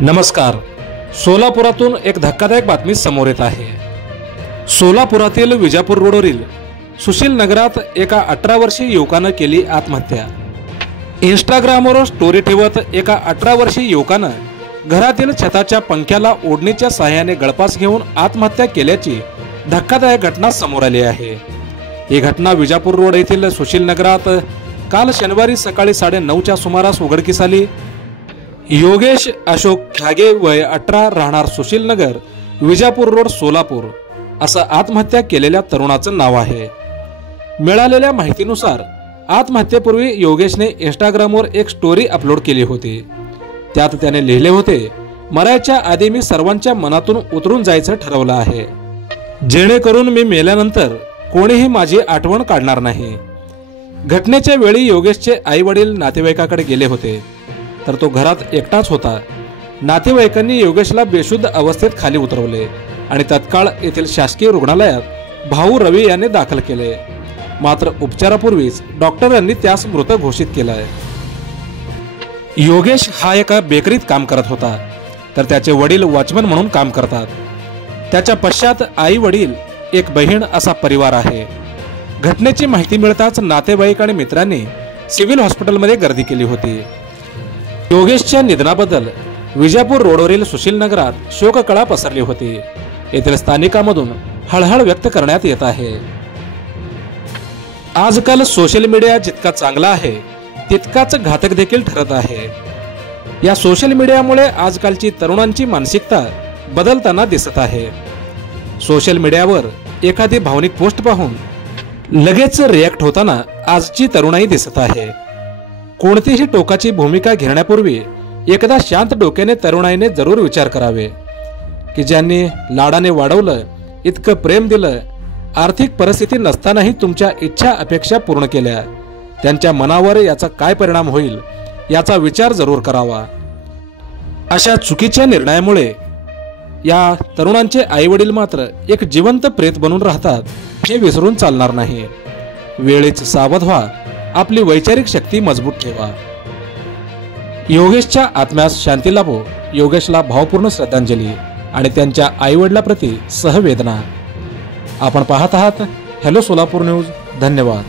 नमस्कार। सोलापुरातून एक धक्कादायक बातमी समोर येत आहे। सोलापुरातील विजापूर रोडवरील सुशील नगरात एका 18 वर्षीय युवकाने केली आत्महत्या। इंस्टाग्रामवर स्टोरी ठेवत एका 18 वर्षीय युवकाने घरातील छताच्या पंख्याला ओढणीच्या सहाय्याने गळफास घेऊन आत्महत्या केल्याची धक्कादायक घटना समोर आली आहे। ही घटना विजापूर रोड येथील सुशील नगरात काल शनिवारी सकाळी 9:30च्या सुमारास उघडकीस आली। योगेश अशोक ख्यागे वय 18 राहणार सुशील नगर विजापूर रोड सोलापूर असं आत्महत्या केलेल्या तरुणाचं नाव आहे। मिळालेल्या माहितीनुसार आत्महत्येपूर्वी योगेशने इंस्टाग्रामवर एक स्टोरी अपलोड केली होती। त्यात त्याने लिहिले होते, मरायच्या आधी मी सर्वांच्या मनातून उतरून जायचं ठरवलं आहे, जेणेकरून मी मेल्यानंतर कोणीही माझी आठवण काढणार नाही। घटनेच्या वेळी योगेशचे आई वडील नातेवाईकाकडे गेले होते, तर तो घरात एकटाच होता। नातेवाईकांनी योगेशला बेशुद्ध अवस्थेत खाली उतरवले आणि तत्काळ येथील शासकीय रुग्णालयात भाऊ रवी यांनी दाखल केले। मात्र उपचारापूर्वीच डॉक्टरांनी त्यास मृत घोषित केलाय। योगेश हा एका बेकरीत काम करत होता, तर त्याचे वडील वॉचमन म्हणून काम करतात। त्याच्या पश्चात आई वडील एक बहीण असा परिवार आहे। घटनेची माहिती मिळताच नातेवाईक आणि मित्रांनी सिव्हिल हॉस्पिटलमध्ये गर्दी केली होती। योगेशच्या निधनाबद्दल विजापूर रोडवरील सुशील नगरात शोककळा पसरली होती। येथील स्थानिकांमधून हळहळ व्यक्त करण्यात येत आहे। आजकाल सोशल मीडिया जितका चांगला आहे तितकाच घातक देखील ठरत आहे। या सोशल मीडियामुळे आजकालची तरुणांची मानसिकता बदलताना दिसत आहे। सोशल मीडियावर एखादी भावनिक पोस्ट पाहून लगेच रिॲक्ट होताना आजची तरुणाई दिसत आहे। कोणतीही टोकाची भूमिका घेण्यापूर्वी एकदा शांत डोक्याने तरुणाईने जरूर विचार करावे की ज्यांनी लाडाने वाढवलं, इतकं प्रेम दिलं, आर्थिक परिस्थिती नसतानाही तुमच्या इच्छा अपेक्षा पूर्ण केल्या, त्यांच्या मनावर याचा काय परिणाम होईल याचा विचार जरूर करावा। अशा चुकीच्या निर्णयामुळे या तरुणांचे आईवडील मात्र एक जिवंत प्रेत बनून राहतात, हे विसरून चालणार नाही। वेळेच सावध व्हा, आपली वैचारिक शक्ती मजबूत ठेवा। योगेशच्या आत्म्यास शांती लाभो। योगेशला भावपूर्ण श्रद्धांजली आणि त्यांच्या आईवडिलांप्रती सहवेदना। आपण पाहत आहात हॅलो सोलापूर न्यूज। धन्यवाद।